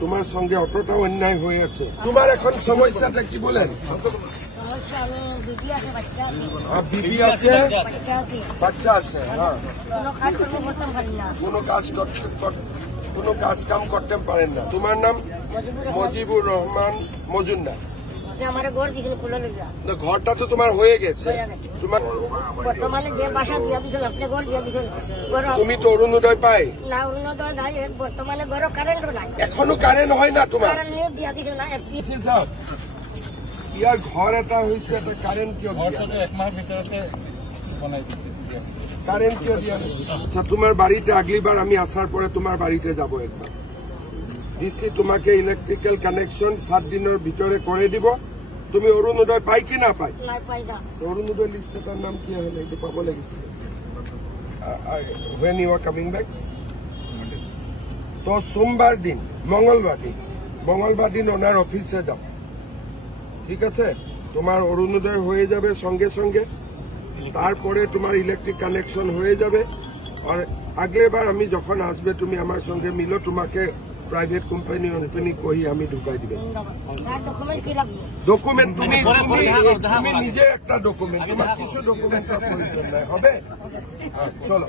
তোমার সঙ্গে অতটা অন্যায় হয়ে আছে। তোমার এখন সমস্যাটা কি বলেন? বিবি আছে, বাচ্চা আছে। হ্যাঁ, কোনো কাজ কাম করতে পারেন না। তোমার নাম? মজিবুর রহমান মজুমদার। ঘরটা তো তোমার হয়ে গেছে। তোমার তুমি তো অরুণোদয় পাই এখনো কারেন্ট হয় না তোমার। ইয়ার ঘর এটা হয়েছে, এটা কারেন্ট কিয় কারেন্ট কিয় দিয়া? আচ্ছা, তোমার বাড়িতে আগলিবার আমি আসার পরে তোমার বাড়িতে যাব একবার। দিচ্ছি তোমাকে ইলেকট্রিক্যাল কানেকশন 7 দিনের ভিতরে করে দিব। তুমি অরুণোদয় পাই কি না পাই? অরুণোদয় লিস্টটার নাম কি হয় না, এটা পাবো লেগেছে। when you are coming back? তো সোমবার দিন, মঙ্গলবার দিন ওনার অফিসে যাও, ঠিক আছে? তোমার অরুণোদয় হয়ে যাবে সঙ্গে সঙ্গে, তারপরে তোমার ইলেকট্রিক কানেকশন হয়ে যাবে। আর আগলেবার আমি যখন আসবে তুমি আমার সঙ্গে মিলো, তোমাকে প্রাইভেট কোম্পানি কহি আমি ঢুকাই দিবে। ডকুমেন্ট তুমি নিজে একটা ডকুমেন্ট, তোমার কিছু ডকুমেন্টের প্রয়োজন নাই, হবে? চলো।